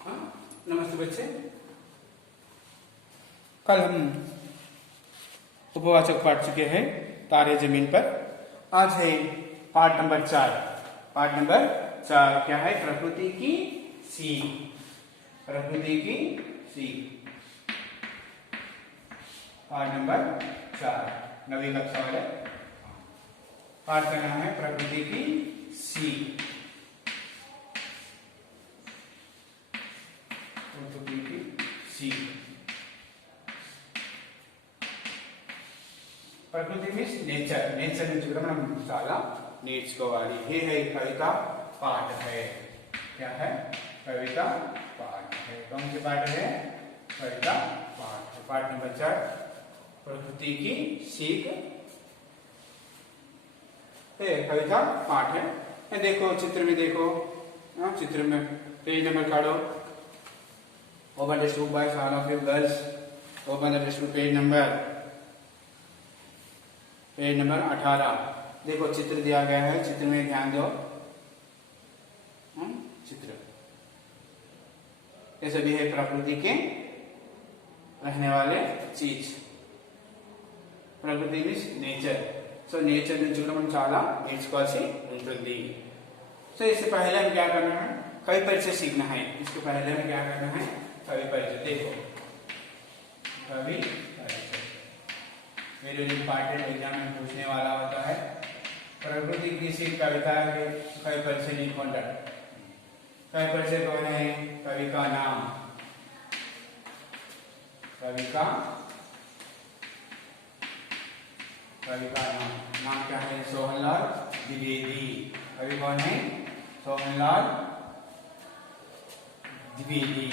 हाँ, नमस्ते बच्चे। कल हम उपवाचक पढ़ चुके हैं तारे जमीन पर। आज है पाठ नंबर 4। पाठ नंबर 4 क्या है? प्रकृति की सीख। प्रकृति की सीख पाठ नंबर 4 नवी कक्षा वाले पाठ का नाम है प्रकृति की सीख। प्रकृति की सीख। ప్రకృతి మీన్స్ నేచర్। నేచర్ నుంచి కూడా మనం చాలా నేర్చుకోవాలి। ये है कविता पाठ है। क्या है? कविता पाठ है। कौन सी पाठ है? कविता पाठ है। पाठ नंबर 4 प्रकृति की सीख है। कविता पाठ है। ये देखो चित्र में देखो। चित्र में पेज नंबर काढ़ो। Open the book by all of you girls. Open the book page number 18। देखो चित्र दिया गया है। चित्र में ध्यान दो। चित्र ये सभी है प्रकृति के रहने वाले चीज। प्रकृति मीन्स नेचर। సో నేచర్ నుంచి కూడా మనం చాలా నేర్చుకోవాల్సి ఉంటుంది। సో इससे पहले हम क्या करना है? कवि परिचय सीखना है। इसके पहले हमें क्या करना है? कवि परिचय। देखो कवि परिचय मेरे जो पाठ एग्जाम में पूछने वाला होता है। प्रकृति की सीख कविता के कवि परिचय नहीं खोल। कवि परिचय कौन है? कवि का नाम। कवि का नाम। नाम क्या है? सोहनलाल द्विवेदी। कवि कौन है? सोहनलाल द्विवेदी।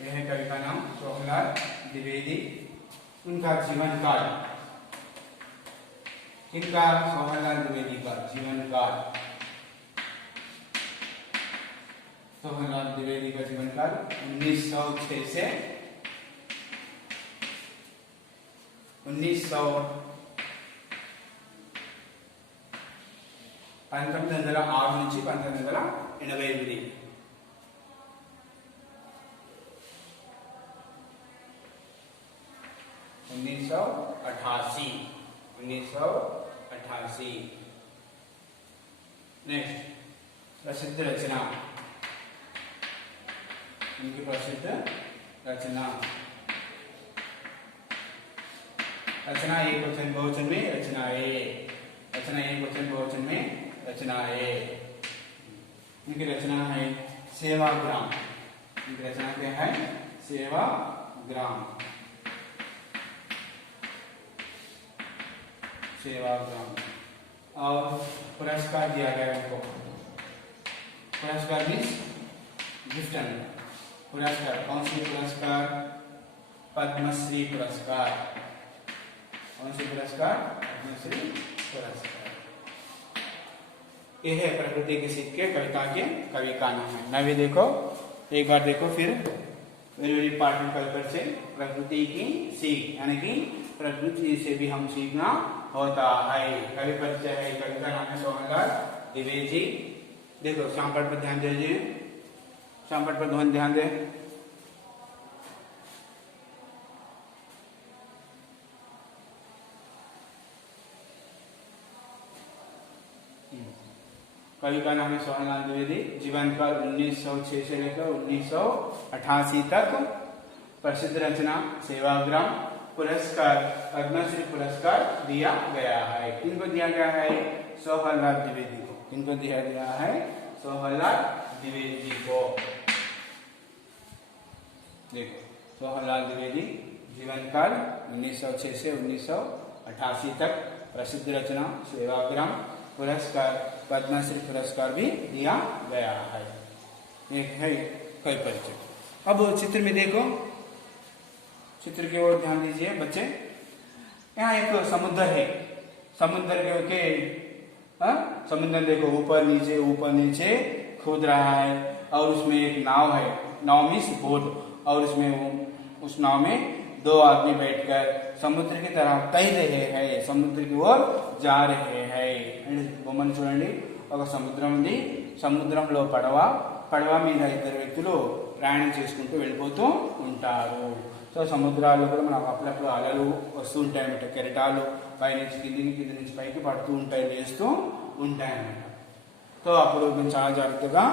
यह है कवि का नाम सोहनलाल द्विवेदी। उनका जीवन काल। इनका सोहनलाल द्विवेदी का जीवन काल। सोहनलाल द्विवेदी का जीवन काल 1906 से 1906 నుంచి 1988। 1988। नेक्स्ट प्रसिद्ध रचना। इनकी प्रसिद्ध रचना। रचना एक वचन बहुवचन में रचनाएं। रचना एक वचन बहुवचन में रचनाएं। इनकी रचना है सेवाग्राम। इनकी रचना क्या है? सेवाग्राम। सेवाग्राम। और पुरस्कार दिया गया उनको। पुरस्कार मीन्स गिफ्ट। पुरस्कार कौन सी पुरस्कार? पद्मश्री पुरस्कार। कौन सी पुरस्कार? पद्मश्री पुरस्कार। यह है प्रकृति की सीख के कविता के कवि का नाम है। नवी देखो एक बार देखो फिर मेरी पाठ में कवि परिचय। प्रकृति की सीख यानी कि प्रकृति से भी हम सीखना होता है। कवि परिचय है। कवि का नाम है सोहनलाल द्विवेदी। देखो श्यामपट पर ध्यान दीजिए। श्यामपट पर ध्यान दे। कवि का नाम है सोहनलाल द्विवेदी। जीवन काल 1906 से लेकर 1988 तक। प्रसिद्ध रचना सेवाग्राम। पुरस्कार पद्मश्री पुरस्कार दिया गया है। किनको दिया गया है? सोहनलाल द्विवेदी को। किनको दिया गया है? सोहनलाल द्विवेदी को। देखो सोहनलाल द्विवेदी जीवन काल 1906 से 1988 तक। प्रसिद्ध रचना सेवाग्राम। पुरस्कार पद्मश्री पुरस्कार भी दिया गया है। एक है कवि परिचय। अब चित्र में देखो। चित्र की ओर ध्यान दीजिए बच्चे। यहाँ एक समुद्र है। समुद्र के समुद्र देखो ऊपर नीचे खोद रहा है। और उसमें एक नाव है। नाव मीन्स बोट। और उसमें वो उस नाव में 2 आदमी बैठकर समुद्र की तरफ तैर रहे हैं, समुद्र की ओर जा रहे हैं. బొమ్మను చూడండి. ఒక సముద్రం ఉంది, సముద్రంలో పడవ మీద 2 వ్యక్తులు ప్రయాణం చేసుకుంటూ వెళ్ళిపోతూ ఉంటారు. సో సముద్రాల్లో కూడా మనకు అప్పుడప్పుడు అలలు వస్తూ ఉంటాయి అన్నమాట. కెరటాలు పైనుంచి కింది నుంచి పైకి పడుతూ ఉంటాయి, లేస్తూ ఉంటాయి అన్నమాట. సో అప్పుడు మేము చాలా జాగ్రత్తగా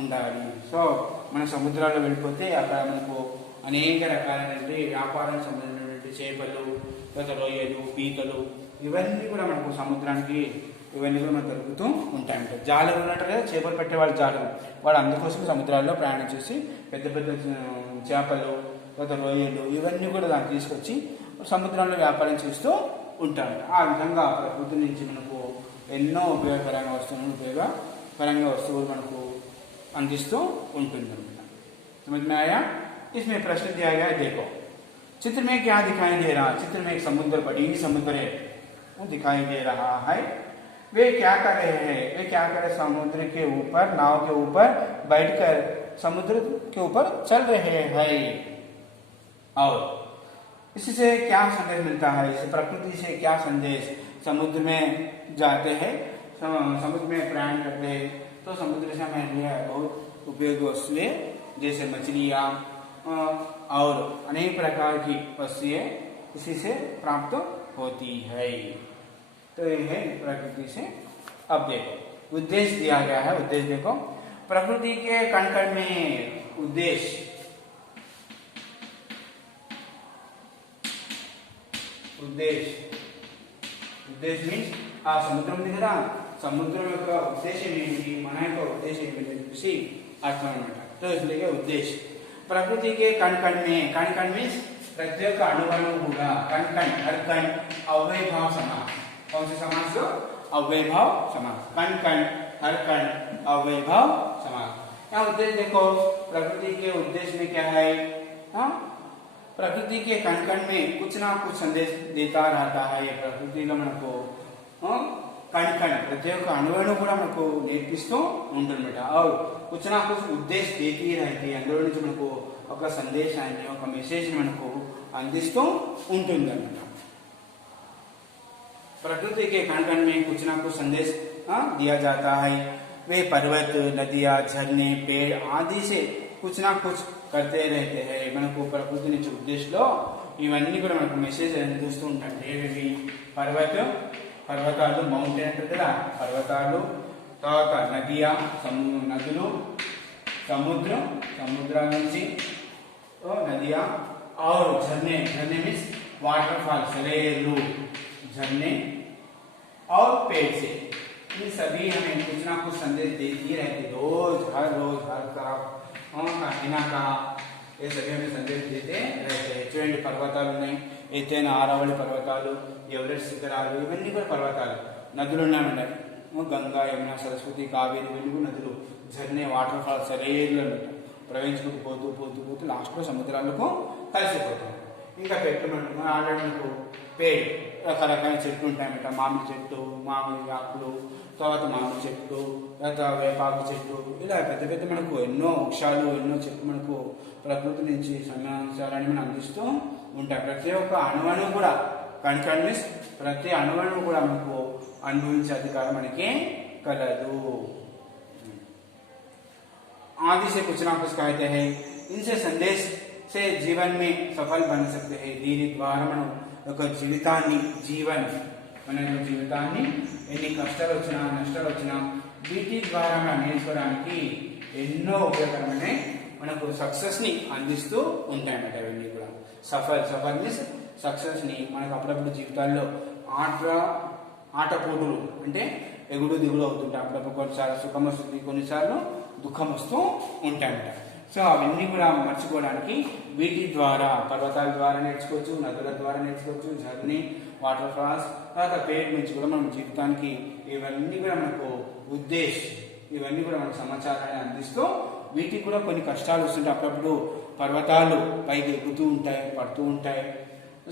ఉండాలి. సో మన సముద్రాల్లో వెళ్ళిపోతే అక్కడ మనకు అనేక రకాలైనటువంటి వ్యాపారానికి సంబంధించినటువంటి చేపలు, తర్వాత రొయ్యలు, పీతలు ఇవన్నీ కూడా మనకు సముద్రానికి ఇవన్నీ కూడా మనకు దొరుకుతూ ఉంటాయంట. జాలరు ఉన్నట్టు కదా, చేపలు పట్టే వాళ్ళు జాలరు, వాళ్ళు అందుకోసం సముద్రాల్లో ప్రయాణం చేసి పెద్ద పెద్ద చేపలు, తర్వాత రొయ్యలు ఇవన్నీ కూడా దాన్ని తీసుకొచ్చి సముద్రంలో వ్యాపారం చేస్తూ ఉంటారు. ఆ విధంగా ప్రకృతి నుంచి మనకు ఎన్నో ఉపయోగకరమైన వస్తువులు మనకు అందిస్తూ ఉంటుంది అనమాట. समझ में आया? इसमें प्रश्न दिया गया है, देखो चित्र में क्या दिखाई दे रहा है. चित्र में एक समुद्र, बड़ी ही समुद्र है, वो दिखाई दे रहा है. वे क्या कर रहे हैं? वे क्या कर रहे? समुद्र के ऊपर, नाव के ऊपर बैठकर समुद्र के ऊपर चल रहे हैं. और इससे क्या संदेश मिलता है? इस प्रकृति से क्या संदेश? समुद्र में जाते हैं, समुद्र में प्रयाण करते हैं, तो समुद्र से हमें बहुत उपयोगी वस्तुएं जैसे मछलियाँ और अनेक प्रकार की वस्तुएं इसी से प्राप्त होती है. तो ये है प्रकृति से. अब देखो उद्देश्य दिया गया है. उद्देश्य देखो, प्रकृति के कण कण में उद्देश्य मीन्स ఆ సముద్రం ఉంది కదా, సముద్రం యొక్క ఉద్దేశం ఏమిటి, మన యొక్క ఉద్దేశం ఏమిటి అని చెప్పేసి అర్థం అనమాట. तो इसलिए उद्देश्य प्रकृति के कण कण में, कण कण मीन्स प्रत्येक अणुवणु होगा, कण कण हर कण अव्ययभाव समास. कौन से समास? अव्ययभाव समास. कण कण हर कण अव्ययभाव समास. यहाँ उद्देश्य देखो, प्रकृति के उद्देश्य में क्या है? हाँ, प्रकृति के कण कण में कुछ ना कुछ संदेश देता रहता है. प्रकृति का मन को कण कण प्रति ఒక్క అణువణు కూడా మనకు నేర్పిస్తూ ఉంటుందన్నమాట. कुछ ना कुछ उद्देश्य देती रहती है. అందులో నుంచి మనకు ఒక సందేశాన్ని, ఒక మెసేజ్ మనకు అందిస్తూ ఉంటుందన్నమాట. प्रकृति के कण कण में कुछ ना कुछ संदेश दिया जाता है. वे पर्वत, नदियाँ, झरने, पेड़ आदि से कुछ ना कुछ करते रहते हैं. మనకు ప్రకృతి నుంచి ఉద్దేశంలో ఇవన్నీ కూడా మనకు మెసేజ్ అందిస్తూ ఉంటాయి. ఏవి? పర్వతాలు, మౌంటైన్ అంటారు కదా, పర్వతాలు, తర్వాత నదియా, నదులు, సముద్రం నుంచి నదియా, और झरने मीन्स वाटरफॉल, सरेलू झरने, और पेड़ से. ये सभी हमें कुछ ना कुछ संदेश देती रहती. हर रोज हर तरफ कहा ये सभी हमें संदेश देते रहते हैं. చూడండి, పర్వతాలు ఉన్నాయి, ఎత్తైన ఆరావళి పర్వతాలు, ఎవరెస్ట్ శిఖరాలు, ఇవన్నీ కూడా పర్వతాలు. నదులు ఉన్నాయి, గంగా, యమున, సరస్వతి, కావేరి, ఇవన్నీ కూడా నదులు. झरने, వాటర్ ఫాల్స్, సరేలు అన్నమాట. ప్రవహించుకుంటూ పోతూ లాస్ట్లో సముద్రాలకు కలిసిపోతాయి. ఇంకా చెట్లు ఆల్రెడీ మనకు పేడ్ రకరకాల చెట్లు ఉంటాయన్నమాట. మామిడి చెట్టు, మామిడి ఆకులు, తర్వాత మామిడి చెట్టు, తర్వాత వేపాకు చెట్టు, ఇలా పెద్ద పెద్ద మనకు ఎన్నో వృక్షాలు, ఎన్నో చెట్లు మనకు ప్రకృతి నుంచి సమాచారాన్ని మనం అందిస్తూ ఉంటాయి. ప్రతి ఒక్క అణువణువు కూడా కన్కన్విన్స్, ప్రతి అణువణువు కూడా మనకు అనుభవించే అధికారం మనకి కలదు. आदि से कुछ ना कुछ कहते हैं. इनसे संदेश से जीवन में सफल बन सकते हैं. దీని ద్వారా మనం ఒక జీవితాన్ని ఎన్ని కష్టాలు వచ్చినా నష్టాలు వచ్చినా వీటి ద్వారా మనం నేర్చుకోవడానికి ఎన్నో ఉపయోగకరమైన మనకు సక్సెస్ ని అందిస్తూ ఉంటాయన్నమాట. ఇవన్నీ కూడా సఫల్ మీన్స్ సక్సెస్ ని మనకు అప్పుడప్పుడు జీవితాల్లో ఆట పోటులు అంటే ఎగుడు దిగుడు అవుతుంటాయి. అప్పుడప్పుడు కొన్నిసార్లు సుఖం వస్తుంది, కొన్నిసార్లు దుఃఖం వస్తూ ఉంటాయంట. సో అవన్నీ కూడా మర్చిపోవడానికి వీటి ద్వారా, పర్వతాల ద్వారా నేర్చుకోవచ్చు, నదుల ద్వారా నేర్చుకోవచ్చు, జర్నీ, వాటర్ ఫాల్స్, తర్వాత పేరు నుంచి కూడా మనం జీవితానికి ఇవన్నీ కూడా మనకు ఇవన్నీ కూడా మనకు సమాచారాన్ని అందిస్తూ, వీటికి కూడా కొన్ని కష్టాలు వస్తుంటాయి. అప్పుడప్పుడు పర్వతాలు పైకి ఎగుతూ ఉంటాయి, పడుతూ ఉంటాయి.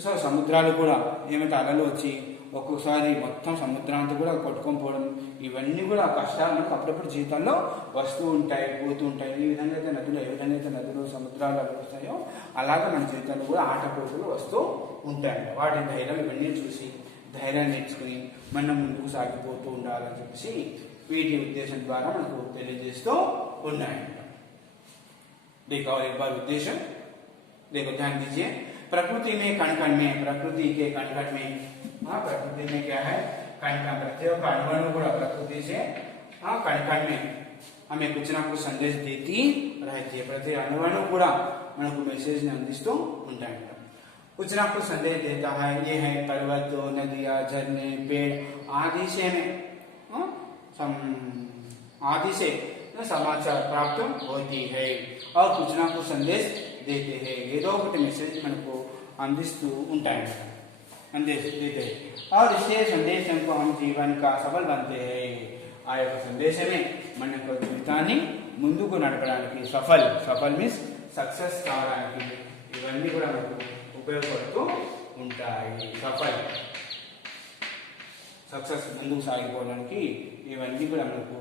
సో సముద్రాలు కూడా ఏమైతే అలలు వచ్చి ఒక్కొక్కసారి మొత్తం సముద్రాంతా కూడా కొట్టుకొని పోవడం, ఇవన్నీ కూడా కష్టాలు మనకు అప్పుడప్పుడు జీవితంలో వస్తూ ఉంటాయి, పోతూ ఉంటాయి. ఈ విధంగా అయితే నదులు, ఏ విధంగా అయితే నదులు సముద్రాలు అవి వస్తాయో అలాగే మన జీవితంలో కూడా ఆటపోటులు వస్తూ ఉంటాయి. వాటి ధైర్యం ఇవన్నీ చూసి ధైర్యాన్ని నేర్చుకుని మనం ముందుకు సాగిపోతూ ఉండాలని చెప్పేసి వీటి ఉద్దేశం ద్వారా మనకు తెలియజేస్తూ ఉన్నాయంట. देखो और एक बार उद्देश्य देखो, ध्यान दीजिए। प्रकृति में कण कण में, प्रकृति के कण कण में, प्रकृति में क्या है, कण कण, प्रत्येक अणु కూడా प्रकृति से कण कण में हमें कुछ ना कुछ संदेश देती रहती है. प्रति अणु కూడా మనకు మెసేజ్ ని అందిస్తూ ఉంటాయి. कुछ ना कुछ संदेश देता है. ये है पर्वत, नदियां, झरने, पेड़ आदि से में आदि से समाचार प्राप्त होती है और कुछ ना कुछ संदेश देते हैं. ఏదో ఒకటి మెసేజ్ మనకు అందిస్తూ ఉంటాయి, संदेश देते हैं. और इससे संदेश को हम जीवन का सफल बनते हैं. ఆ యొక్క సందేశమే మన యొక్క జీవితాన్ని ముందుకు నడపడానికి, సఫల్ మీన్స్ సక్సెస్ కావడానికి ఇవన్నీ కూడా మనకు ఉపయోగపడుతూ ఉంటాయి. సక్సెస్ ముందుకు సాగిపోవడానికి ఇవన్నీ కూడా మనకు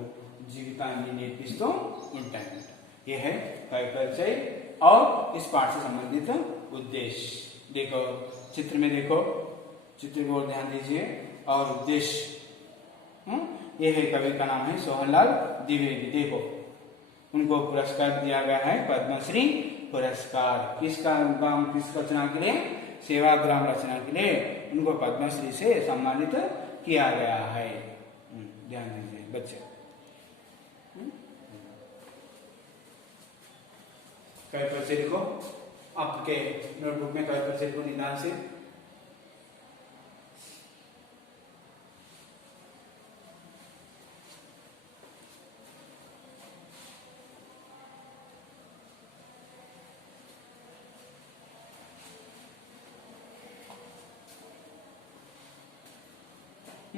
जीविताన్ని నేర్పిస్తూ ఉంటాయి. ये है परिचय और इस पाठ से संबंधित उद्देश्य. देखो चित्र में, देखो चित्र को ध्यान दीजिए. और उद्देश्य ये है, कवि का नाम है सोहनलाल द्विवेदी. देखो उनको पुरस्कार दिया गया है पद्मश्री पुरस्कार. किस रचना के लिए, सेवाग्राम रचना के लिए उनको पद्मश्री से सम्मानित किया गया है. ध्यान दीजिए बच्चे. कवि परिचय लिखो आपके नोटबुक में. कवि परिचय को निदान से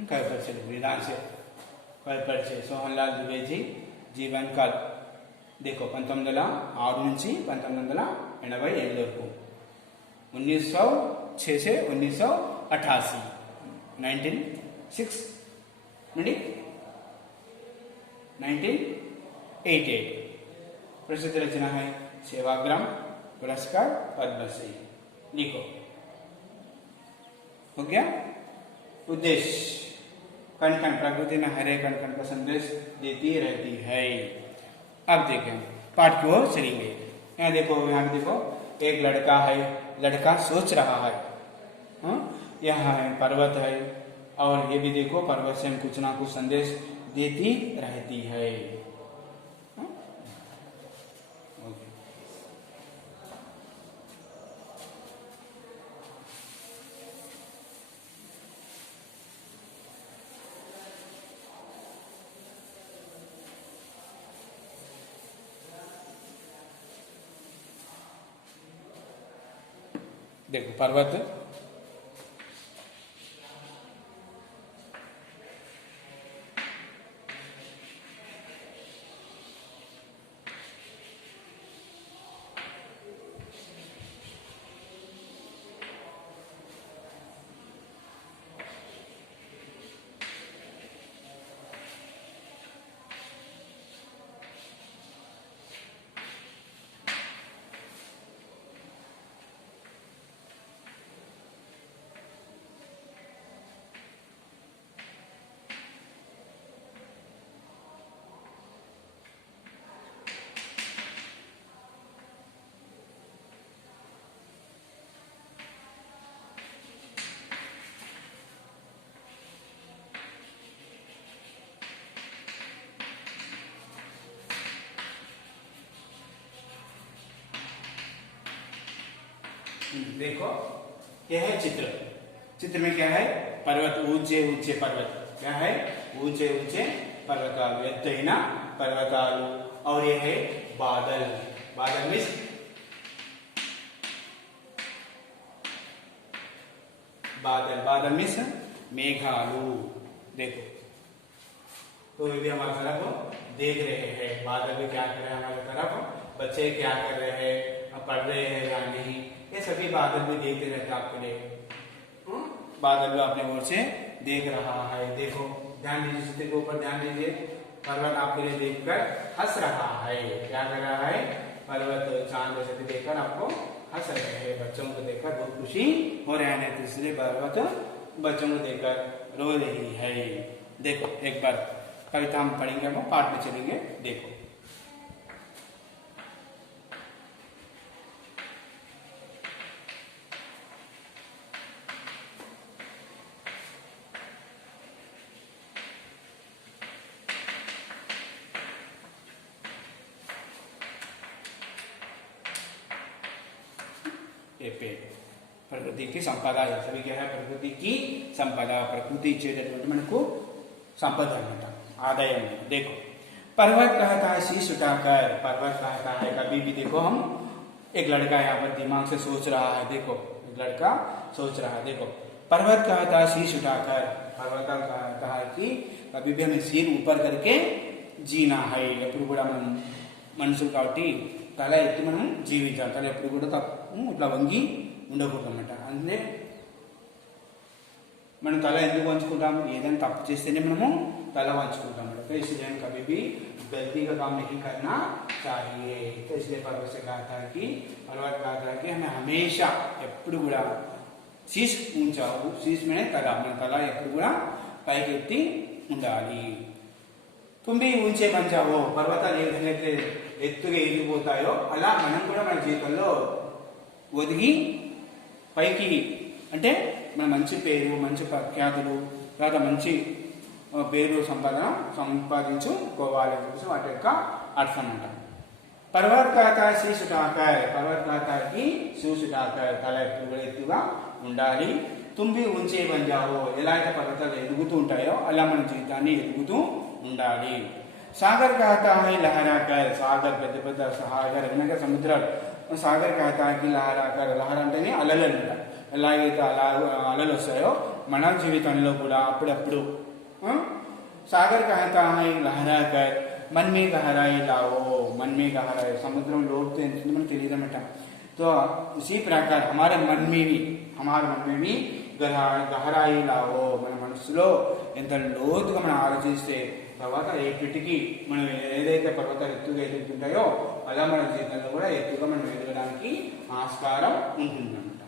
कवि परिचय निदान से. कवि परिचय सोहनलाल द्विवेदी जीवन काल. देखो 1906 నుంచి 1988 వరకు, 1906 से 1988, 1906 నుండి 1988. प्रसिद्ध रचना है सेवाग्राम पुरस्कार पद्मश्री. लिखो हो गया. उद्देश्य, कण कण, प्रकृति में हर एक कण कण का संदेश देती रहती है. अब देखें पाठ की ओर चलेंगे. यहाँ देखो, यहाँ देखो एक लड़का है, लड़का सोच रहा है. यहाँ है पर्वत है, और ये भी देखो पर्वत से हम कुछ ना कुछ संदेश देती रहती है. देखो पर्वत, देखो यह है चित्र. चित्र में क्या है, पर्वत, ऊंचे ऊंचे पर्वत. क्या है, ऊंचे ऊंचे पर्वतालु, ఎత్తైన पर्वतालु. और ये है बादल. बादल मीन्स बादल मीन्स मेघालु. देखो तो ये भी हमारी तरफ देख रहे हैं. बादल भी क्या कर रहे हैं हमारी तरफ, बच्चे क्या कर रहे हैं, पढ़ रहे हैं या नहीं, ये सभी बादल भी देखते रहते हैं आपके लिए. बादल भी अपने ओर से देख रहा है। देखो ध्यान दीजिए, चित्र के ऊपर ध्यान दीजिए। पर्वत आपके लिए देखकर हंस रहा है। क्या कर रहा है? पर्वत चांद जैसे देखकर आपको हंस रहे हैं। बच्चों को देखकर बहुत खुशी हो रहे हैं, तो इसलिए पर्वत बच्चों को देखकर रो रही है। देखो एक बार कविता हम पढ़ेंगे, हम पाठ में चलेंगे। देखो प्रकृति की संपदा सभी क्या है? प्रकृति की संपदा। प्रकृति इచ్చేటటువంటి మనకు संपद अनమాట, आदाय। देखो पर्वत कहता है शीश उठाकर, पर्वत कहता है कभी भी। देखो हम एक लड़का यहाँ पर दिमाग से सोच रहा है। देखो एक लड़का सोच रहा है। देखो पर्वत कहता है शीश उठाकर, पर्वत कहता है कि कभी भी हमें सिर ऊपर करके जीना है। ఎప్పుడు కూడా మనం మనుషులు కాబట్టి తల ఎత్తి మనం జీవించాలి. తల ఎప్పుడు కూడా తప్పు ఇట్లా వంగి ఉండకూడదు అన్నమాట. అందుకే మనం తల ఎందుకు వంచుకుంటాం? ఏదైనా తప్పు చేస్తేనే మనము तला वांचुకుంటాం అన్నమాట. तो इसलिए हम कभी भी गलती का काम नहीं करना चाहिए. तो इसलिए पर्वत से कहा था कि पर्वत कहा था कि हमें हमेशा ఎప్పుడు కూడా शीश ऊंचा हो, शीश में तला, మన తల ఎప్పుడు కూడా పైకి ఎత్తి ఉండాలి. तुम भी ऊंचे बन जाओ. పర్వతాలు ఏ విధంగా అయితే ఎత్తుగా ఎదిగిపోతాయో అలా మనం కూడా మన జీవితంలో ఒదిగి పైకి, అంటే మన మంచి పేరు, మంచి ప్రఖ్యాతులు, లేదా మంచి పేరు సంపాదించుకోవాలి అని వాటి యొక్క అర్థం అంట. पर्वत कहता है शीश उठाकर, पर्वत कहता है कि शीश उठाकर, తల ఎత్తుగా ఉండాలి. तुम भी ऊंचे बन जाओ. ఎలా అయితే పర్వతాలు ఎదుగుతూ ఉంటాయో అలా మన జీవితాన్ని ఎదుగుతూ ఉండాలి. सागर कहता है लहराकर, సాగర్ పెద్ద పెద్ద సాగర్ అనగా సముద్రాలు. సాగర్ कहता है कि लहराकर, లహర అంటేనే అలలు అన్నమాట. ఎలాగైతే అలలు వస్తాయో మన జీవితంలో కూడా అప్పుడప్పుడు सागर कहता है लहराकर मन में गहराई लाओ, मन में गहराई. समुद्र में लोग तो मन తెలియదన్నమాట. तो उसी प्रकार हमारे मन में भी गहराई लाओ. మన మనసులో ఎంత లోతుగా మనం ఆలోచిస్తే తర్వాత ఏటికి మనం ఏదైతే పర్వతాలు ఎత్తుగా ఎదుగుతుంటాయో అలా మన జీవితంలో కూడా ఎత్తుగా మనం ఎదగడానికి ఆస్కారం ఉంటుందన్నమాట.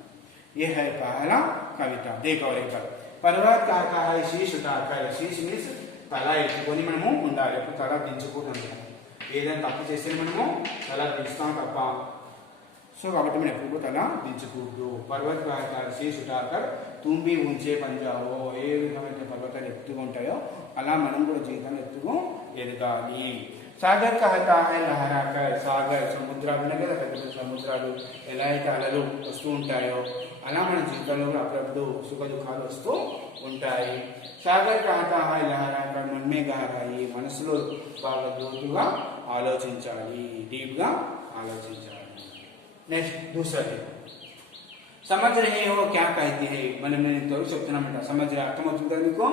ये है पहला कविता. देखो एक बार पर्वत कहता है शीश उठाकर. शीश मीन्स తల ఎత్తుకొని మనము ఉండాలి. ఎప్పుడు తల దించకూడదు. ఏదైనా తప్పు చేస్తే మనము తల దించుతాం తప్ప. సో కాబట్టి మనం ఎప్పుడు తల దించకూడదు. పర్వత कहता है शीश उठाकर तुम भी ऊंचे बन जाओ. ఏ విధమైన పర్వతాలు ఎత్తుగా ఉంటాయో అలా మనం కూడా జీవితంలో ఎత్తుగా ఎదగాలి. సాగర్ कहता है लहराकर. సాగర్ సముద్రాలు ఉన్నాయి కదా, పెద్ద పెద్ద సముద్రాలు ఎలా అయితే అలలు వస్తూ ఉంటాయో అలా మన జీవితంలో కూడా అప్పుడప్పుడు సుఖ దుఃఖాలు వస్తూ ఉంటాయి. సాగర్ कहता है लहराकर मन में गहराई. మనసులో బాగా లోతుగా ఆలోచించాలి, డీప్ గా ఆలోచించాలి. నెక్స్ట్ दूसरा समझ रहे हो क्या कहती है. మనం నేను చెప్తున్నామంట. समझ रहे అర్థమవుతుందా మీకు?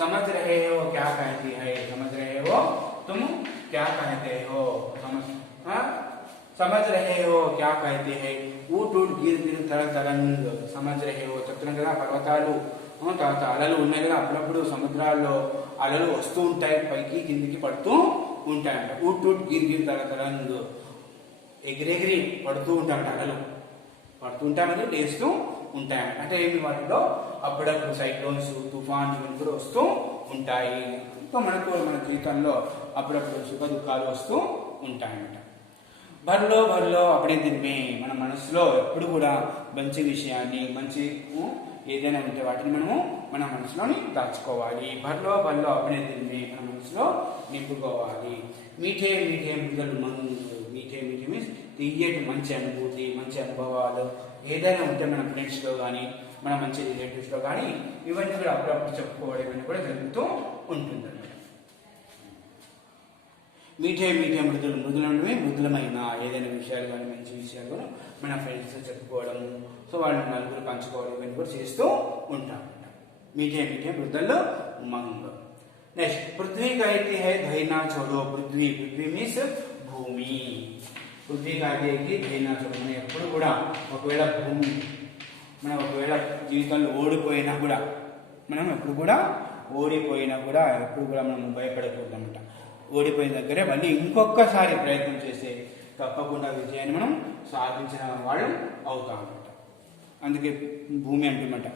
समझ रहे हो क्या कहती है. समझ रहे हो तुम क्या कहते हो. समझ रहे हो क्या कहते हैं. ऊट ऊट गिर गिर तरंग. समझ रहे हो చెప్తున్నాం కదా, పర్వతాలు తర్వాత అలలు ఉన్నాయి కదా, అప్పుడప్పుడు సముద్రాల్లో అలలు వస్తూ ఉంటాయి, పైకి కిందికి పడుతూ ఉంటాయంట. ఊట్ ఊట్ గిర్ గిర్ తరంగ్, ఎగిరెగిరి పడుతూ ఉంటాయంట. అలలు పడుతూ ఉంటామని లేస్తూ ఉంటాయంట. అంటే ఏమి వాటిలో అప్పుడప్పుడు సైక్లోన్స్, తుఫాన్ ఇవన్నీ కూడా వస్తూ ఉంటాయి. ఇంకా మనకు మన జీవితంలో అప్పుడప్పుడు సుఖ దుఃఖాలు వస్తూ ఉంటాయంట. భర్లో భర్లో అప్పుడే దిన్మే. మన మనసులో ఎప్పుడు కూడా మంచి విషయాన్ని, మంచి ఏదైనా ఉంటే వాటిని మనము మన మనసులోని దాచుకోవాలి. భర్లో భర్లో అప్పుడే దిన్మే, మన మనసులో నింపుకోవాలి. మీఠే మీఠే మృదులు మంగు. మీఠే మీఠే మీన్స్ తీయటి మంచి అనుభూతి, మంచి అనుభవాలు ఏదైనా ఉంటే మన ఫ్రెండ్స్లో కానీ మన మంచి రిలేటివ్స్లో కానీ ఇవన్నీ కూడా అప్పుడప్పుడు చెప్పుకోవడం ఇవన్నీ కూడా జరుగుతూ ఉంటుంది. మీఠే మీఠే మృదులు, మృదులు అంటే మృదులమైన ఏదైనా విషయాలు కానీ మంచి విషయాలు కూడా మన ఫ్రెండ్స్ చెప్పుకోవడము, సో వాళ్ళని నలుగురు పంచుకోవడం ఇవన్నీ కూడా చేస్తూ ఉంటాం. మీఠే మీఠే మృదులు మంగ్. నెక్స్ట్ పృథ్వీ कहती है धैर्य छोड़ो. పృథ్వీ, పృథ్వీ మీన్స్ భూమి. పృథ్వీ कहती है कि धैर्य छोड़ो. మనం ఎప్పుడు కూడా ఒకవేళ జీవితంలో ఓడిపోయినా కూడా మనం ఎప్పుడు కూడా ఓడిపోయినా కూడా ఎప్పుడు కూడా మనం భయపడకూడదు అనమాట. ఓడిపోయిన దగ్గరే మళ్ళీ ఇంకొకసారి ప్రయత్నం చేస్తే తప్పకుండా విజయాన్ని మనం సాధించిన వాళ్ళు అవుతాం అనమాట. అందుకే భూమి అంటున్నమాట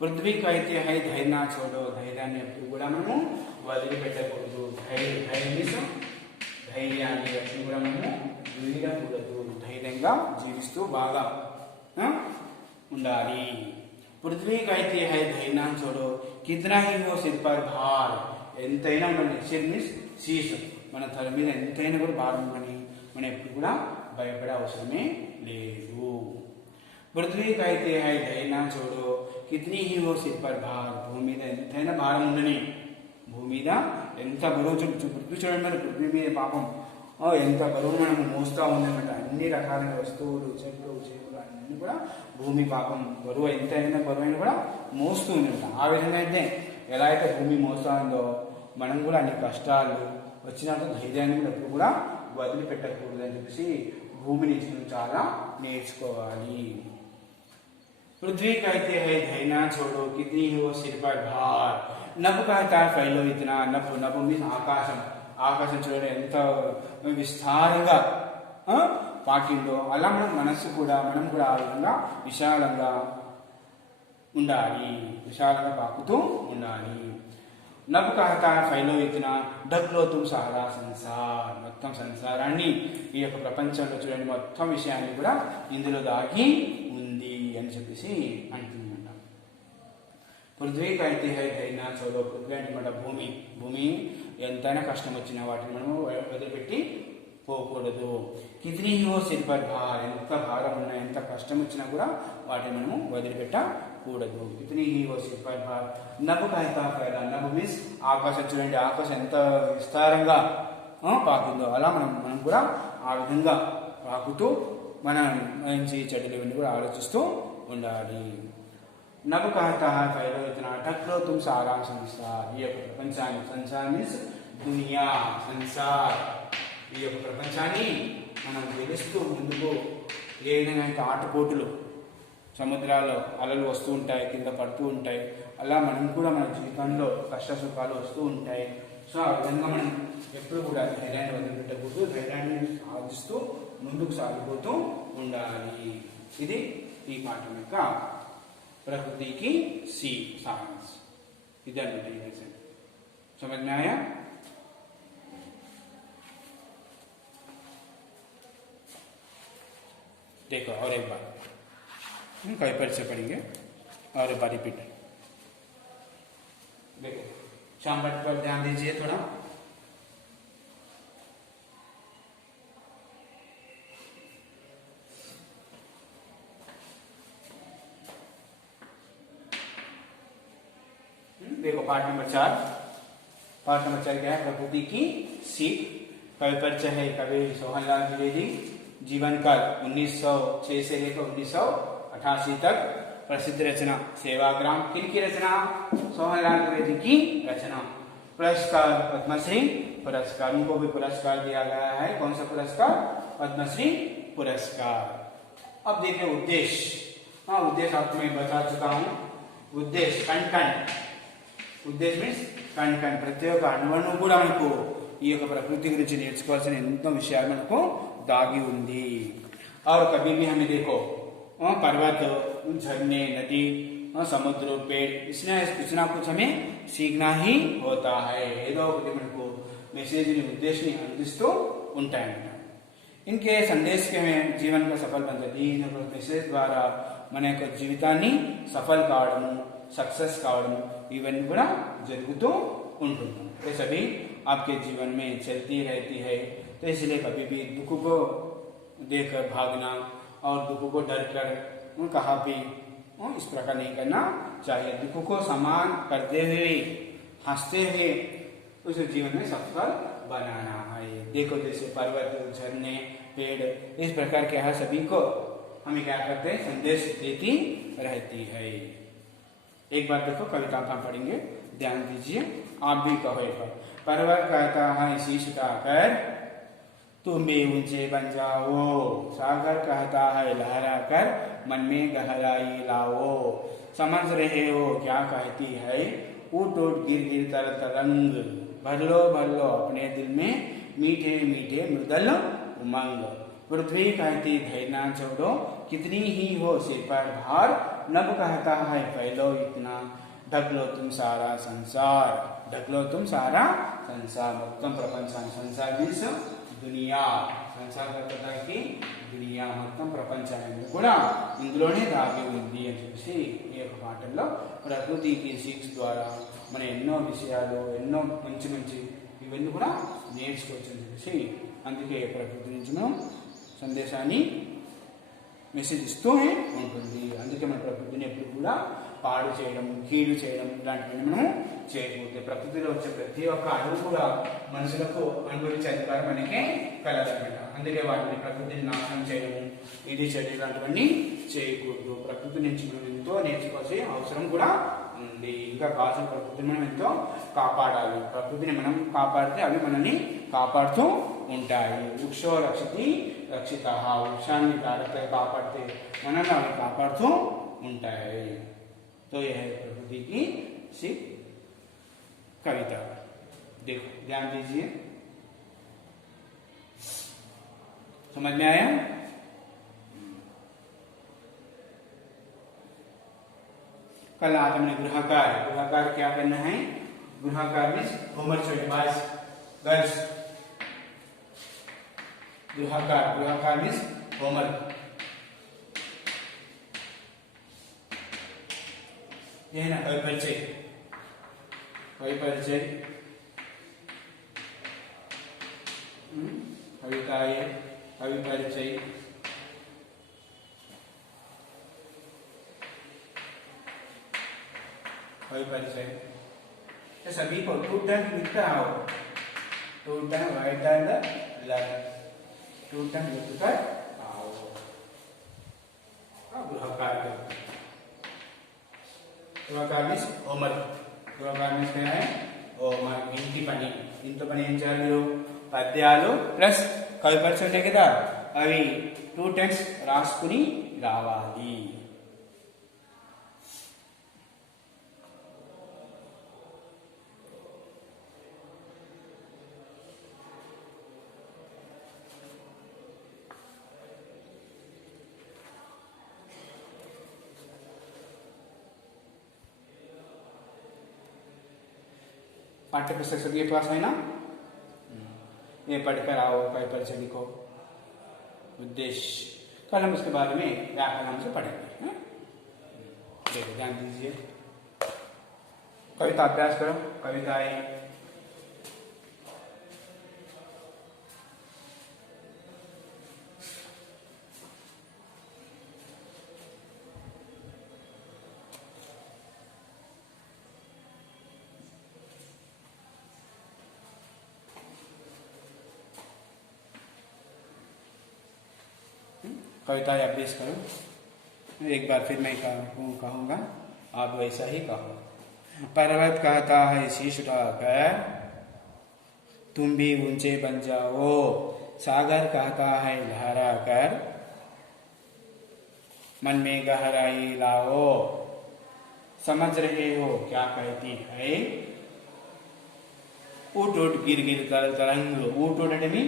పృథ్వీకి అయితే హై ధైర్య చోడో, ధైర్యాన్ని ఎప్పుడు కూడా మనము వదిలిపెట్టకూడదు. ధైర్యాన్ని ఎప్పుడు కూడా మనము వీడకూడదు. ధైర్యంగా జీవిస్తూ బాగా ఉండాలి. पृथ्वी कहती है धैर्य छोड़ो कितना ही हो सिर पर भार ఎంతైనా ఉండని సిర్ మీన్స్ శీష్ మన తల మీద ఎంతైనా కూడా భారం ఉండని మనం ఎప్పుడు కూడా భయపడే అవసరమే లేదు. పృథ్వీ కైతే హై ధైర్య చూడు కితనీ హీ హో సిర్ పర్ భార్ భూమి మీద ఎంతైనా భారం ఉండని భూమి మీద ఎంత బరువు పృథ్వీ చూడండి మరి పృథ్వీ మీద పాపం ఎంత బరువు మనం మోస్తూ ఉందన్నమాట. అన్ని రకాలైన వస్తువులు చెట్లు చేతులు అన్నీ కూడా భూమి పాపం బరువు ఎంతైనా బరువైనా కూడా మోస్తూ ఉందన్నమాట. ఆ విధంగా అయితే ఎలా అయితే భూమి మోస్తూ ఉందో మనం కూడా అన్ని కష్టాలు వచ్చినాక ధైర్యాన్ని కూడా ఎప్పుడు కూడా వదిలిపెట్టకూడదు అని చెప్పేసి భూమి నుంచి చాలా నేర్చుకోవాలి. पृथ्वी कहते हैं धैर्य छोड़ो कितनी हो सिर पर भार नभ कहता है फैलो इतना नभ नभ मीन्स ఆకాశం ఆకాశం చూడండి ఎంత విస్తారంగా పాకిందో అలా మనం మనస్సు కూడా మనం కూడా ఆ విధంగా విశాలంగా ఉండాలి, విశాలంగా పాకుతూ ఉండాలి. నభ कहता है फैलो इतना ढक लो तुम सारा संसार మొత్తం సంసారాన్ని ఈ యొక్క ప్రపంచంలో చూడండి మొత్తం విషయాన్ని కూడా ఇందులో దాగి ఉంది అని చెప్పేసి అంటుందంట. పృథ్వీ కైతే హై ధైర్య చోడో పృథ్వీ అంటే మన భూమి భూమి ఎంతైనా కష్టం వచ్చినా వాటిని మనము వదిలిపెట్టి పోకూడదు. కితనీ హో సిర్ పర్ భార్ ఎంత భారం ఉన్నా ఎంత కష్టం వచ్చినా కూడా వాటిని మనము వదిలిపెట్టకూడదు. కితనీ హో సిర్ పర్ భార్ నభ కహతా ఫైలా నభ మీన్స్ ఆకాశం చూడండి ఆకాశం ఎంత విస్తారంగా పాకుందో అలా మనం కూడా ఆ విధంగా పాకుతూ మన మంచి చెడులు ఇవన్నీ కూడా ఆలోచిస్తూ ఉండాలి. నభ కహతా ఫైలో ఇతనా ఢక్లో తుమ్ సారా సంసార్ ఈ యొక్క ప్రపంచాన్ని సంసార్ మీన్స్ దునియా సంసార్ ఈ యొక్క ప్రపంచాన్ని మనం గెలుస్తూ ముందుకు ఏ విధంగా అయితే ఆటపోటులు సముద్రాల్లో అలలు వస్తూ ఉంటాయి, కింద పడుతూ ఉంటాయి, అలా మనం కూడా మన జీవితంలో కష్ట సుఖాలు వస్తూ ఉంటాయి. సో ఆ విధంగా మనం ఎప్పుడు కూడా ధైర్యాన్ని వదిలిపెట్టకూడదు, ధైర్యాన్ని సాధిస్తూ ముందుకు సాగిపోతూ ఉండాలి. ఇది ఈ పాఠం యొక్క प्रकृति की सी साइंस इधर से समझ में आया. देखो और एक बार कई पर से पढ़ेंगे और एक बार रिपीट. देखो शामबट पर ध्यान दीजिए थोड़ा. देखो पार्ट नंबर 4 क्या है प्रकृति की सीख. कवि परिचय है कवि सोहनलाल द्विवेदी. जीवन काल 1906 से लेकर 1988 तक. प्रसिद्ध रचना सेवाग्राम. किनकी रचना? सोहनलाल द्विवेदी की रचना. पुरस्कार पद्मश्री पुरस्कार, उनको भी पुरस्कार दिया गया है. कौन सा पुरस्कार? पद्मश्री पुरस्कार. अब देखिए उद्देश्य. उद्देश्य आपको मैं बता चुका हूं. उद्देश्य कंटेंट. ఉద్దేశం మీన్స్ కంటెంట్. ప్రతి ఒక్క అణువణు కూడా మనకు ఈ యొక్క ప్రకృతి గురించి నేర్చుకోవాల్సిన ఎంతో విషయాలు మనకు दागी ఉంది. और कभी भी हमें देखो पर्वत, झरने, नदी, समुद्र, पेड़ इसने कुछ ना कुछ हमें सीखना ही होता है. ఏదో ఒకటి మనకు మెసేజ్ని ఉద్దేశాన్ని అందిస్తూ ఉంటాయన్నమాట. इनके संदेश के हमें जीवन का सफल बनता. దీని యొక్క మెసేజ్ ద్వారా మన యొక్క జీవితాన్ని సఫల్ కావడము, सक्सेस కావడం इवन కూడా జరుగుతూ ఉంటుంది. ये सभी आपके जीवन में चलती रहती है. तो इसलिए कभी भी दुख को देखकर भागना और दुख को डर कर कहा भी इस प्रकार नहीं करना चाहिए. दुख को समान करते हुए हंसते हुए उस जीवन में सफल बनाना है. देखो जैसे पर्वत, झरने, पेड़ इस प्रकार के हर सभी को हमें क्या करते हैं संदेश देती रहती है. एक बार देखो कविता हम पढ़ेंगे, ध्यान दीजिए. आप भी कहो एक बार. पर्वत कहता है शीश उठाकर तुम भी ऊंचे बन जाओ, सागर कहता है लहरा कर मन में गहराई लाओ, समझ रहे हो क्या कहती है ऊट ऊट गिर गिर कर तरंग, भर लो अपने दिल में मीठे मीठे मृदल उमंग, पृथ्वी कहती धैर्य छोड़ो कितनी ही हो सिर पर भार, नभ कहता है फैलो इतना ढक लो तुम सारा संसार, ढक लो तुम सारा संसार, మొత్తం ప్రపంచాన్ని సంసార్ మీన్స్ దునియా, సంసార్ की దునియా మొత్తం ప్రపంచాన్ని కూడా ఇందులోనే దాగి ఉంది అని చెప్పి ఈ యొక్క పాఠంలో ప్రకృతికి సిక్స్ ద్వారా మన ఎన్నో విషయాలు ఎన్నో మంచి మంచి ఇవన్నీ కూడా నేర్చుకోవచ్చు అని చెప్పి అందుకే ప్రకృతి నుంచి మనం సందేశాన్ని మెసేజ్ ఇస్తూ ఉంటుంది. అందుకే మన ప్రకృతిని ఎప్పుడు కూడా పాడు చేయడం కీడు చేయడం ఇలాంటివన్నీ మనం చేయకపోతే ప్రకృతిలో వచ్చే ప్రతి ఒక్క అడుగు కూడా మనుషులకు అనుభవించే అధికారం మనకే కలదన్నమాట. అందుకే వాటిని ప్రకృతిని నాశనం చేయడము ఇది చేయడం ఇలాంటివన్నీ చేయకూడదు. ప్రకృతి నుంచి మనం ఎంతో నేర్చుకోవాల్సిన అవసరం కూడా ఉంది. ఇంకా కావాల్సిన ప్రకృతిని మనం ఎంతో కాపాడాలి. ప్రకృతిని మనం కాపాడితే అవి మనల్ని కాపాడుతూ ఉంటాయి. వృక్షో రక్షతి రక్షిత, వృక్షాన్ని జాగ్రత్తగా కాపాడితే మనల్ని అవి కాపాడుతూ ఉంటాయి. तो यह है प्रकृति की सिर्फ कविता. देखो ध्यान दीजिए, समझ में आया? कल आज हमने गृहकार, गृहकार क्या करना है? गृहकार मीन्स होमवर्क छोटे बॉयज गर्ल्स, गृहकार, गृहकार मीन्स होमवर्क. ये है ना परिचय, परिचय कविताएं, कवि परिचय, कवि परिचय सभी को 2 टाइम लिखता आओ, 2 time right and left, 2 time लिख कर आओ. गृहकार मीन्स होमवर्क, గృహకార్ మీన్స్ क्या है होमवर्क, ఇంటి పని. ఇంట్లో పని ఏం చేయాలి మీరు? పద్యాలు ప్లస్ కవి పరిచయం ఉంటాయి కదా, అవి 2 టైమ్స్ రాసుకుని రావాలి. पाठ्य पुस्तक सबके पास है ना? ये पढ़कर आओ, कवि परिचय लिखो. उद्देश्य कल हम इसके बारे में व्याकरण से पढ़ेंगे. देखो ध्यान दीजिए, कविता अभ्यास करो. कविताएं कविताएं अभ्यास करो. एक बार फिर मैं कहूँगा, आप वैसा ही कहो. पर्वत कहता है शीश उठाकर तुम भी ऊंचे बन जाओ, सागर कहता है लहरा कर मन में गहराई लाओ, समझ रहे हो क्या कहती है ऊट ऊट गिर गिर कर तरंग. ऊट ऊट అంటే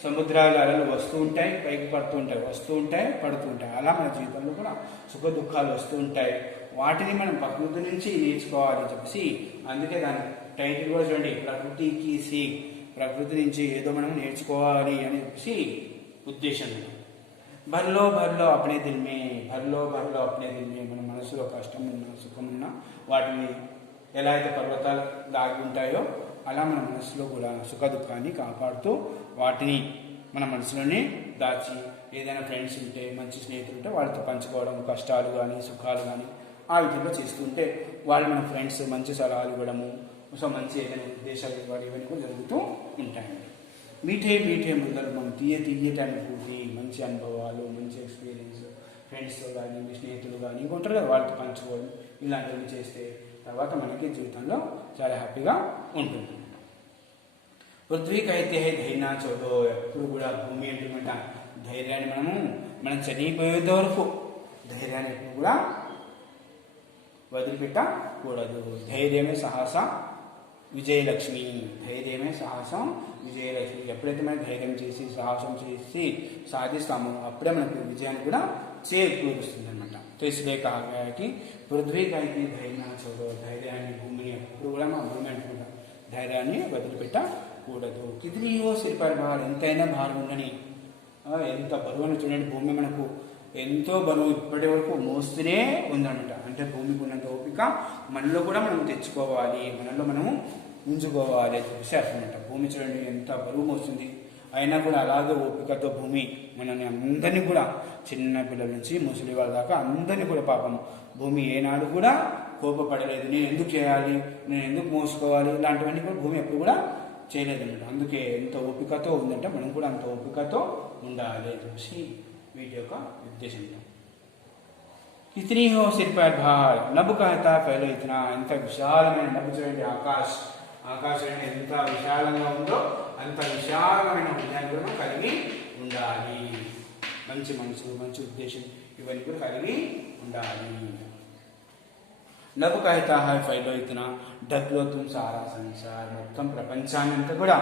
సముద్రాల అలలు వస్తూ ఉంటాయి, పైకి పడుతూ ఉంటాయి, వస్తూ ఉంటాయి, పడుతూ ఉంటాయి. అలా మన జీవితంలో కూడా సుఖ దుఃఖాలు వస్తూ ఉంటాయి. వాటిని మనం ప్రకృతి నుంచి నేర్చుకోవాలి చెప్పేసి అందుకే దాని టైటిల్ కూడా చూడండి, ప్రకృతికి సీక్, ప్రకృతి నుంచి ఏదో మనం నేర్చుకోవాలి అని చెప్పేసి ఉద్దేశం. భర్లో భర్లో అప్నే దిల్ మే, భర్లో భర్లో అప్నే దిల్ మే, మన మనసులో కష్టం ఉన్నా సుఖం ఉన్నా వాటిని ఎలా అయితే పర్వతాలు దాగి ఉంటాయో అలా మన మనసులో కూడా సుఖ దుఃఖాన్ని కాపాడుతూ వాటిని మన మనసులోనే దాచి ఏదైనా ఫ్రెండ్స్ ఉంటే మంచి స్నేహితులు ఉంటే వాళ్ళతో పంచుకోవడం, కష్టాలు కానీ సుఖాలు కానీ ఆ విధంగా చేస్తుంటే వాళ్ళు మన ఫ్రెండ్స్ మంచి సలహాలు ఇవ్వడము, సో మంచి ఏదైనా ఉద్దేశాలు ఇవ్వడం ఇవన్నీ కూడా జరుగుతూ ఉంటాయండి. మీఠే మీఠే ముద్దలు మనం తీయటి అనుభూతి, మంచి అనుభవాలు, మంచి ఎక్స్పీరియన్స్ ఫ్రెండ్స్తో కానీ మీ స్నేహితులు కానీ ఇంకొంటారు కదా వాళ్ళతో పంచుకోవడం ఇలాంటివి చేస్తే తర్వాత మనకి జీవితంలో చాలా హ్యాపీగా ఉంటుంది. పృథ్వీకైతే ధైర్య చోటో, ఎప్పుడు కూడా భూమి అంటున్నట ధైర్యాన్ని మనం చనిపోయేంత వరకు ధైర్యాన్ని ఎప్పుడు కూడా వదిలిపెట్టకూడదు. ధైర్యమే సాహస విజయలక్ష్మి, ధైర్యమే సాహసం విజయలక్ష్మి. ఎప్పుడైతే మనం ధైర్యం చేసి సాహసం చేసి సాధిస్తామో అప్పుడే మనకు విజయాన్ని కూడా చేకూరుస్తుంది అనమాట. తెలిసిలే కాకి పృథ్వీ కాకి ధైర్యం చూడో, ధైర్యాన్ని భూమిని ఎప్పుడు కూడా మనం భూమి అంటుకుంటాం, ధైర్యాన్ని వదిలిపెట్టకూడదు. కిదిరియో సిరిపర్ భారం, ఎంతైనా భారం ఉండని, ఎంత బరువును చూడండి, భూమి మనకు ఎంతో బరువు ఇప్పటి వరకు మోస్తూనే ఉందన్నమాట. అంటే భూమికి ఉన్నంత ఓపిక మనలో కూడా మనం తెచ్చుకోవాలి, మనలో మనము ఉంచుకోవాలి చూసారు అనమాట. భూమి చూడండి ఎంత బరువు మోస్తుంది, అయినా కూడా అలాగే ఓపికతో భూమి మనల్ని అందరినీ కూడా, చిన్న పిల్లల నుంచి ముసలి వాళ్ళ దాకా అందరినీ కూడా పాపం భూమి ఏనాడు కూడా కోపపడలేదు. నేను ఎందుకు చేయాలి, నేను ఎందుకు మోసుకోవాలి, ఇలాంటివన్నీ కూడా భూమి ఎప్పుడు కూడా చేయలేదన్నమాట. అందుకే ఎంత ఓపికతో ఉందంటే మనం కూడా అంత ఓపికతో ఉండాలి చూసి వీటి యొక్క ఉద్దేశం. ఇతనీ హో సిర్ పర్ భార్, నభు కహతా ఫైలో ఇతనా, ఎంత విశాలమైన నభు చూడండి, ఆకాశం ఎంత విశాలంగా ఉందో అంత విశాలమైన హృదయాన్ని కూడా కలిగి ఉండాలి. మంచి మనసు, మంచి ఉద్దేశం ఇవన్నీ కూడా కలిగి ఉండాలి. నభు కహతా హై ఫైలో ఇతనా, డగ్లో తుమ్ సారా సంసార్, మొత్తం ప్రపంచాన్ని అంతా కూడా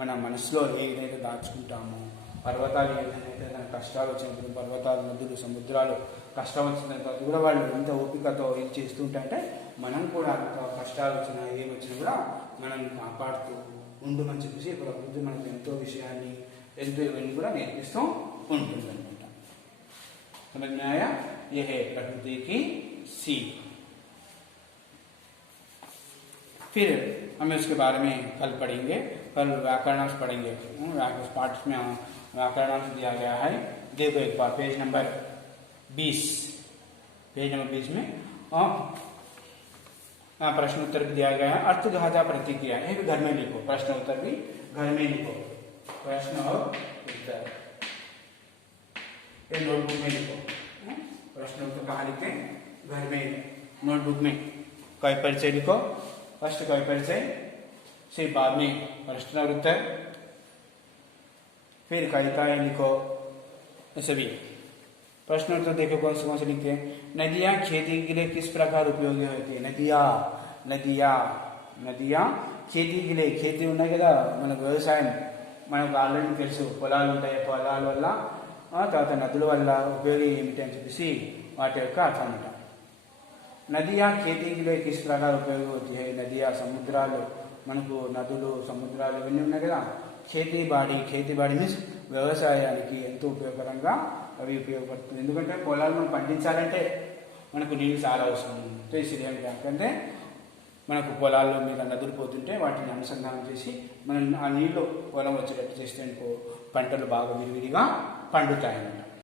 మన మనసులో ఏదైతే దాచుకుంటామో, పర్వతాలు ఏదైతే కష్టాలు వచ్చినప్పుడు, పర్వతాలు, నదులు, సముద్రాలు కష్టం వచ్చిన తర్వాత కూడా వాళ్ళు ఎంత ఓపికతో ఏం చేస్తుంటే మనం కూడా అంత కష్టాలు వచ్చినా ఏమొచ్చినా కూడా మనం కాపాడుతూ ఉండమని చెప్పేసి ప్రకృతి మనకు ఎంతో విషయాన్ని, ఎంతో ఇవన్నీ కూడా నేర్పిస్తూ ఉంటుంది అనమాట. समझ यह है प्रकृति की सीख. फिर हम इसके बारे में कल पढ़ेंगे, कल व्याकरणांश पढ़ेंगे. पाठ में व्याकरणांश दिया गया है, देखो एक बार पेज नंबर 20 में प्रश्न उत्तर भी दिया गया है. अर्थघाता प्रतिक्रिया ये भी घर में लिखो, प्रश्न उत्तर भी घर में लिखो, प्रश्न और उत्तर ये नोटबुक में लिखो. प्रश्न उत्तर कहाँ लिखते हैं? घर में नोटबुक में. कई परिचय लिखो, फर्स्ट कई परिचय, फिर बाद में प्रश्न और उत्तर, फिर कविताएं लिखो. सभी प्रश्न उत्तर देखो कौन से लिखते हैं. नदियाँ खेती के लिए किस प्रकार उपयोगी होती है? नदियाँ खेती के लिए, खेती ఉన్నాయి కదా మనకు వ్యవసాయం, మనకు ఆల్రెడీ తెలుసు పొలాలు ఉంటాయి, పొలాల వల్ల తర్వాత నదుల వల్ల ఉపయోగం ఏమిటి అని చెప్పేసి వాటి యొక్క అర్థం అనమాట. నదియా खेती के लिए किस प्रकार उपयोगी होती है? నదియా సముద్రాలు, మనకు నదులు సముద్రాలు ఇవన్నీ ఉన్నాయి కదా, खेती बाड़ी మీన్స్ వ్యవసాయానికి ఎంతో ఉపయోగకరంగా అవి ఉపయోగపడుతుంది. ఎందుకంటే పొలాలు మనం పండించాలంటే మనకు నీళ్ళు చాలా అవసరం. ఎందుకంటే మనకు పొలాల్లో మీద నదులు పోతుంటే వాటిని అనుసంధానం చేసి మనం ఆ నీళ్లు పొలం వచ్చేటట్టు చేస్తే పంటలు బాగా విరివిడిగా పండుతాయన్నమాట.